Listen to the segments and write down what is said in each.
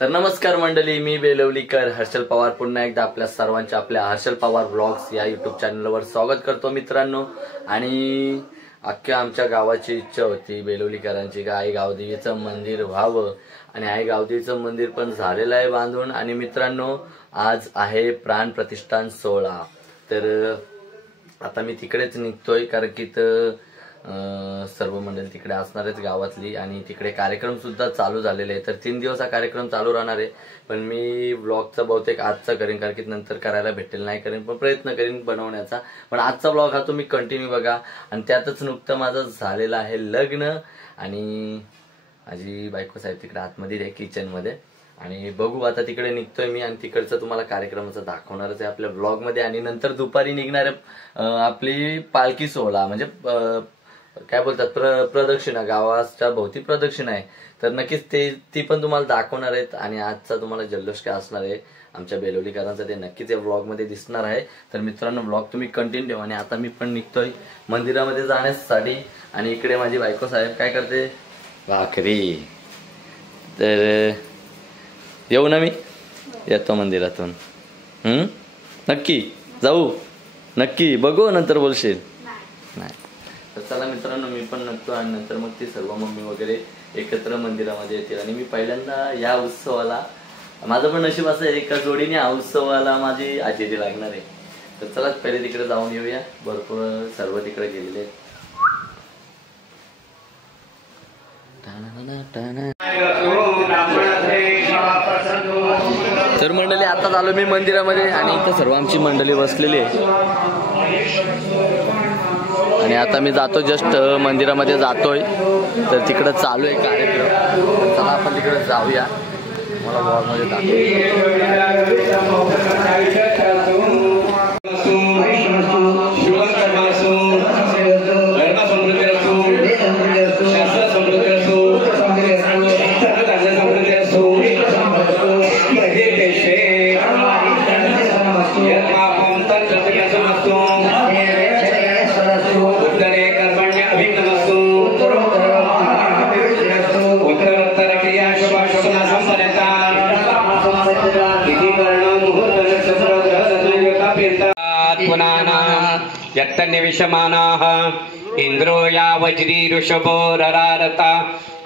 तर नमस्कार मंडळी, मी बेलवलीकर हर्षल पवार पुन्हा एकदा आपल्या सर्वांच्या आपल्या हर्षल पवार व्लॉग्स या युट्यूब चॅनलवर स्वागत करतो मित्रांनो। आणि अख्ख्या आमच्या गावाची इच्छा होती बेलवलीकरांची का आई गावदेवीचं मंदिर व्हावं आणि आई गावदेवीचं मंदिर पण झालेलं आहे बांधून। आणि मित्रांनो, आज आहे प्राण प्रतिष्ठान सोहळा। तर आता मी तिकडेच निघतोय कारण की सर्व मंडळी तिकडे असणार आहेत गावातली आणि तिकडे कार्यक्रम सुद्धा चालू झालेले आहे। तर 3 दिवस हा कार्यक्रम चालू राहणार आहे, पण मी व्लॉगचा बहुतेक आजचा करेन कारण की नंतर करायला भेटेल नाही करेन, पण प्रयत्न करेन बनवण्याचा। पण आजचा व्लॉग हा तुम्ही कंटिन्यू बघा। आणि त्यातच नुकतं माझं झालेलं आहे लग्न आणि माझी बायको साहेब तिकडे आतमध्ये आहे किचन मध्ये आणि बघू आता तिकडे निघतोय मी आणि तिकडचं तुम्हाला कार्यक्रमाचं दाखवणारच आहे आपल्या व्लॉग मध्ये। आणि नंतर दुपारी निघणार आपली पालखी सोहळा म्हणजे काय बोलतात प्रदक्षिणा, गावाच्या भोवती प्रदक्षिणा आहे। तर नक्कीच ती पण तुम्हाला दाखवणार आहेत आणि आजचा तुम्हाला जल्लोष काय असणार आहे आमच्या बेलवलीकरांचा ते नक्कीच या व्लॉग मध्ये दिसणार आहे। तर मित्रांनो, व्लॉग तुम्ही कंटिन्यू ठेवा। आणि आता मी पण निघतोय मंदिरामध्ये जाण्यासाठी आणि इकडे माझी बायको साहेब काय करते, भाकरी। तर येऊ ना, मी येतो मंदिरातून। नक्की जाऊ, नक्की बघू, नंतर बोलशील नाही। तर चला मित्रांनो, मी पण नक्तो आणि नंतर मग ती सर्व मम्मी वगैरे एकत्र मंदिरामध्ये येतील। आणि मी पहिल्यांदा या उत्सवाला, माझं पण नशीब असं आहे एका जोडीने हा उत्सवाला माझी हजेरी लागणार आहे। तर चला पहिले तिकडे जाऊन येऊया, भरपूर सर्व तिकडे गेलेले आहेत। तर मंडळी, आता आलो मी मंदिरामध्ये आणि इथं सर्व आमची मंडळी बसलेली आहे आणि आता मी जातो, जस्ट मंदिरामध्ये जातोय। तर तिकडं चालू आहे कार्यक्रम, चला आपण तिकडे जाऊया, मला व्लॉगमध्ये यत्तनिविशमानाः इंद्रो या वज्री ऋषभो ररारता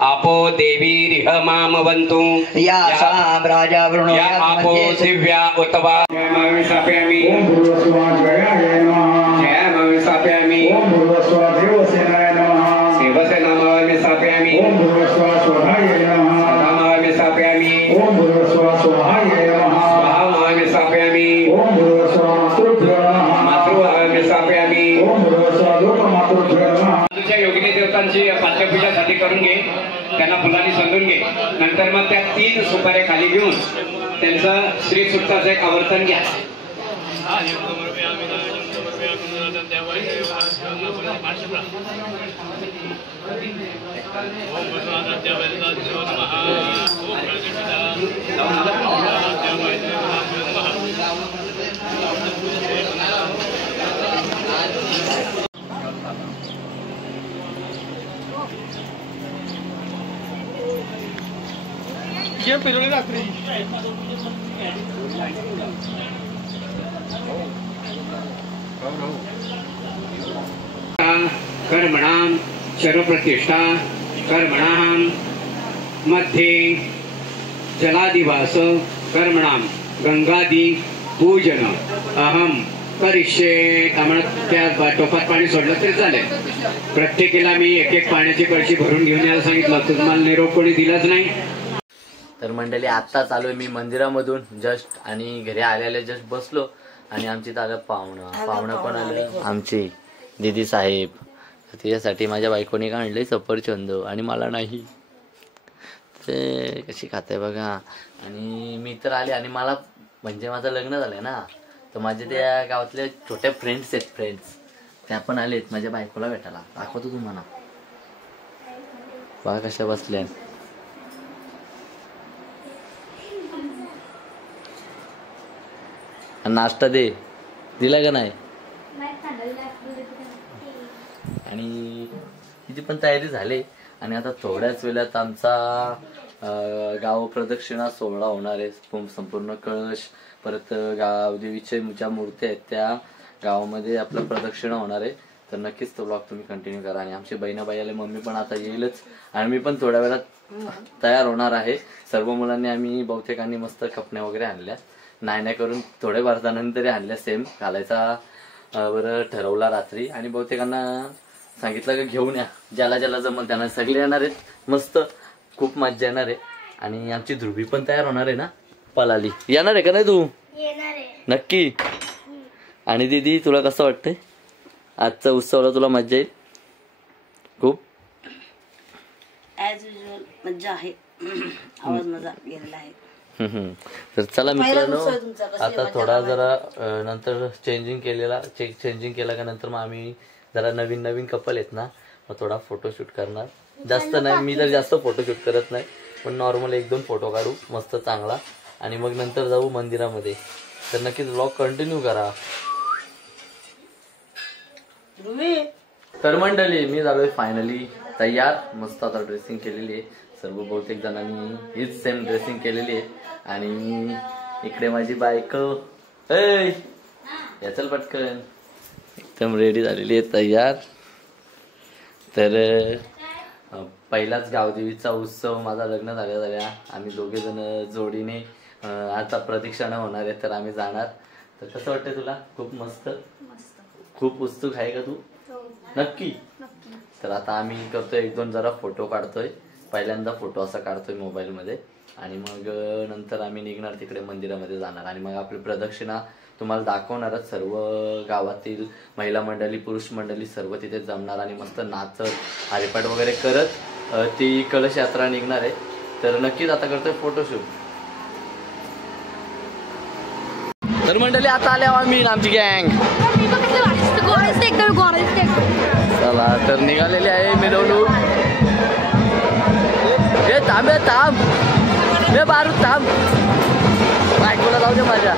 आपो देवीरिह मामवन्तु या सा राजा वृणो या आपो दिव्या उत्वा माविसाप्यामि ओम भूर्भुवस्वाहाय नमः जय माविसाप्यामि ओम भूर्भुवस्वादेवसेनाय नमः शिवसेनामाविसाप्यामि ओम भूर्भुवस्वाहाय नमः सदामाविसाप्यामि ओम भूर्भुवस्वाहाय नमः स्वाहामाविसाप्यामि ओम भूर्भुवस्वामातृभ्यो नमः मातृमाविसाप्यामि ओम भूर्भुवस्वालोकमातृभ्यो नमः। तुझ्या योगिनी देवतांची पाठ्यपूजासाठी करून घे, त्यांना फुलांनी सजून घे। नंतर मग त्या 3 सुपाऱ्या खाली घेऊन त्यांचं श्री सुक्ताचं एक आवर्तन घ्या। कर्मणाम शरप्रतिष्ठा कर्मणाम मध्ये जलादिवास कर्मणाम गंगादी पूजन अहम करिष्ये. त्यामुळे त्या टोपात पाणी सोडलं तरी चालेल. प्रत्येकीला मी एक एक पाण्याची कळशी भरून घेऊन यायला सांगितलं होतं, तुम्हाला निरोप कोणी दिलाच नाही. तर मंडळी आत्ता चालू मी मंदिरामधून जस्ट आणि घरी आलेले जस्ट बसलो आणि आमची आलं पाहुणं पण आलं आमची दीदी साहेब. त्याच्यासाठी माझ्या बायकोने का आणले सफरचंद आणि मला नाही. ते कशी खाते बघा. आणि मी तर आले आणि मला म्हणजे माझं लग्न झालंय ना, तर माझे त्या गावातले छोट्या फ्रेंड्स आहेत फ्रेंड्स, त्या पण आलेत माझ्या बायकोला भेटायला. दाखवतो तुम्हाला बघा कशा बसल्या. नाश्ता दिला का नाही. आणि तिची पण तयारी झाली आणि आता थोड्याच वेळात आमचा गाव प्रदक्षिणा सोहळा होणार आहे. संपूर्ण कळश परत गावदेवीच्या ज्या मूर्ती आहेत त्या गावामध्ये आपलं प्रदक्षिणा होणार आहे. तर नक्कीच तो ब्लॉग तुम्ही कंटिन्यू करा. आणि आमची बहिणाबाई आले, मम्मी पण आता येईलच आणि मी पण थोड्या वेळात तयार होणार आहे. सर्व मुलांनी आम्ही बहुतेकांनी मस्त कपड्या वगैरे आणल्या, नाही करून थोडे भारतानंतर आणल्या सेम घालायचा बरं ठरवला रात्री. आणि बहुतेकांना सांगितलं का घेऊन या, ज्याला ज्याला जमल त्यांना. सगळे येणार आहेत, मस्त खूप मजा येणार आहे. आणि आमची ध्रुवी पण तयार होणार आहे ना, पलाली येणार आहे का नाही तू. नक्की. आणि दीदी तुला कसं वाटतंय आजचा उत्सवला, तुला मजा येईल खूप. ॲज युजल मज्जा आहे. आवाज मजा गेलेला आहे. तर चला मित्रांनो, आता थोडा जरा नंतर चेंजिंग केला का नंतर मग आम्ही जरा नवीन कपल आहेत ना, मग थोडा फोटोशूट करणार. जास्त नाही, मी तर जास्त फोटोशूट करत नाही, पण नॉर्मल 1-2 फोटो काढू मस्त चांगला आणि मग नंतर जाऊ मंदिरामध्ये. तर नक्कीच ब्लॉग कंटिन्यू करा. तर मंडळी मी झालोय फायनली तयार. मस्त आता ड्रेसिंग केलेली आहे. सर्व बहुतेक जणांनी हीच सेम ड्रेसिंग केलेली आहे. आणि इकडे माझी बायको याचल पटकन एकदम रेडी झालेली आहे तयार. तर पहिलाच गावदेवीचा उत्सव माझा लग्न झाल्या आम्ही दोघे जण जोडीने आता प्रदक्षिणा होणार आहे, तर आम्ही जाणार. तर कसं वाटतंय तुला. खूप मस्त खूप उत्सुक आहे का तू. नक्की. तर आता आम्ही करतोय 1-2 जरा फोटो काढतोय. पहिल्यांदा फोटो असा काढतोय मोबाईल मध्ये आणि मग नंतर आम्ही निघणार तिकडे मंदिरामध्ये जाणार. आणि मग आपली प्रदक्षिणा तुम्हाला दाखवणारच. सर्व गावातील महिला मंडळी पुरुष मंडळी सर्व तिथे जमणार आणि मस्त नाचत हरिपाठ वगैरे करत ती कलश यात्रा निघणार आहे. तर नक्कीच आता करतोय फोटोशूट. तर मंडळी आता आल्या आम्ही आमची गँग. चला तर निघालेली आहे मिरवणूक. हे थांब हे बारूद थांब, बायकोला जाऊ दे माझ्या.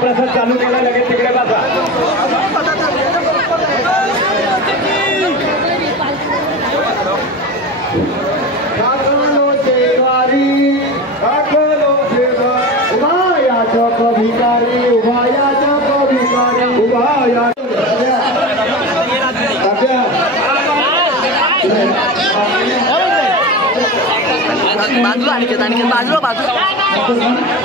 प्रसाद चालू केला लगेच तिकडे बसा. बाजूला आणि बाजूला बाजूला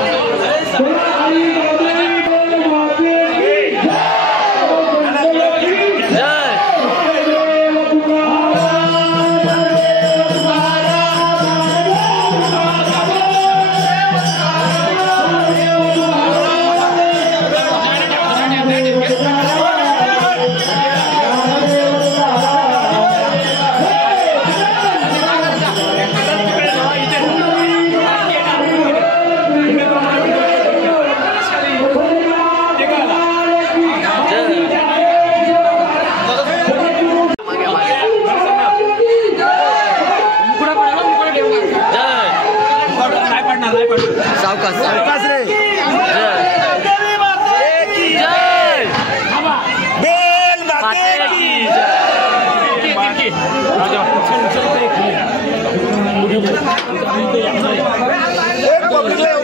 सावकाश सावकाश रे. जय बेल माते की एक पब्लिकला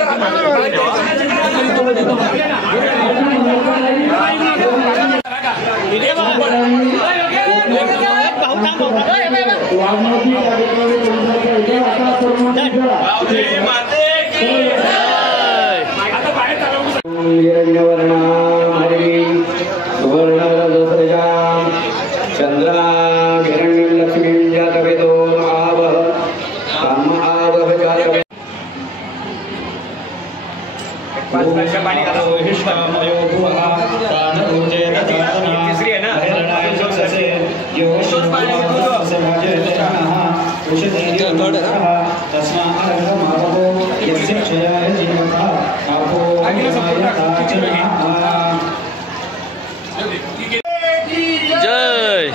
चंद्रा हिरण्यं लक्ष्मीं जातवेदो आवह काम आवह जातवेदो पाच वर्ष पाणी तिसरी आहे ना जय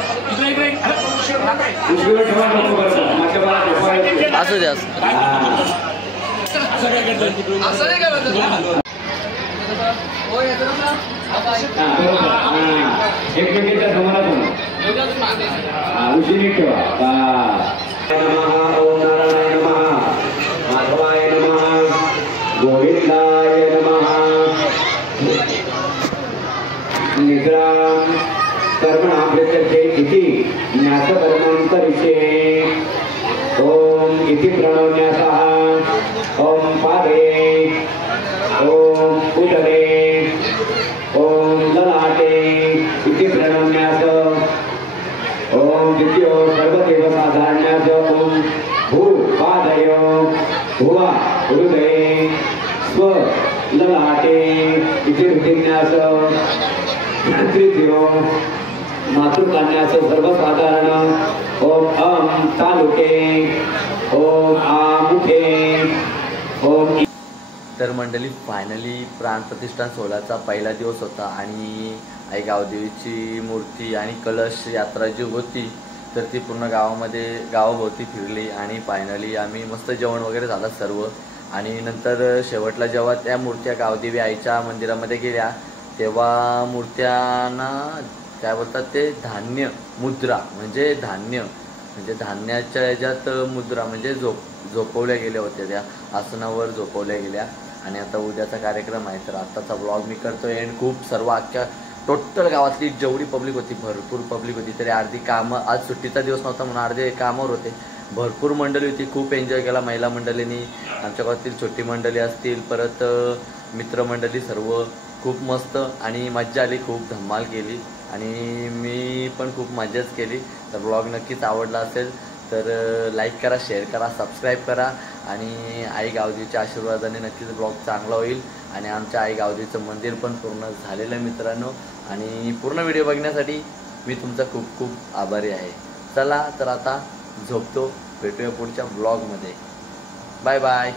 असू द्या एकमेकीच्या समोरातून उशिनी ठेवा नमः ओम नारायण नमः माधवाय नमः गोविंदाय नमः निद्रां कर्मणा प्रत्यक्षे इति ज्ञातकर्मान्तरिषे ओम इति प्रणवन्यासः ओम पादे ओम उदरे ओम ललाटे इति प्रणवन्यास ओम द्वितीयो सर्वदेव साधारण्यास ओम भू पादयो भुवा हृदये स्व ललाटे इति ऋतिन्यास तृतीयो मातृकान्यास सर्वसाधारण ओम अम तालुके ओम आमुखे ओम. तर मंडळी फायनली प्राणप्रतिष्ठान सोहळ्याचा पहिला दिवस होता आणि आई गावदेवीची मूर्ती आणि कलश यात्रा जी होती तर ती पूर्ण गावाभोवती फिरली आणि फायनली आम्ही मस्त जेवण वगैरे झालं सर्व. आणि नंतर शेवटला जेव्हा त्या मूर्त्या गावदेवी आईच्या मंदिरामध्ये गेल्या तेव्हा मूर्त्यांना काय बोलतात ते धान्य मुद्रा म्हणजे धान्याच्या ह्याच्यात मुद्रा म्हणजे झोपवल्या गेल्या होत्या, त्या आसनावर झोपवल्या गेल्या. आणि आता उद्याचा कार्यक्रम आहे तर आत्ताचा ब्लॉग मी करतो एंड. खूप सर्व अख्ख्या टोटल गावातली जेवढी पब्लिक होती भरपूर पब्लिक होती तरी अर्धी कामं, आज सुट्टीचा दिवस नव्हता म्हणून अर्धे कामावर होते. भरपूर मंडळी होती, खूप एन्जॉय केला महिला मंडळींनी, आमच्या गावातील छोटी मंडळी असतील परत मित्रमंडळी सर्व खूप मस्त आणि मज्जा आली, खूप धमाल केली आणि मी पण खूप मजाच केली. तर ब्लॉग नक्कीच आवडला असेल तर लाईक करा, शेअर करा, सबस्क्राईब करा आणि आई गावदेवीच्या आशीर्वादाने नक्कीच ब्लॉग चांगला होईल. आणि आमच्या आई गावदेवीचं मंदिर पण पूर्ण झालेलं आहे मित्रांनो. आणि पूर्ण व्हिडिओ बघण्यासाठी मी तुमचा खूप खूप आभारी आहे. चला तर आता झोपतो, भेटूया पुढच्या ब्लॉगमध्ये. Bye bye.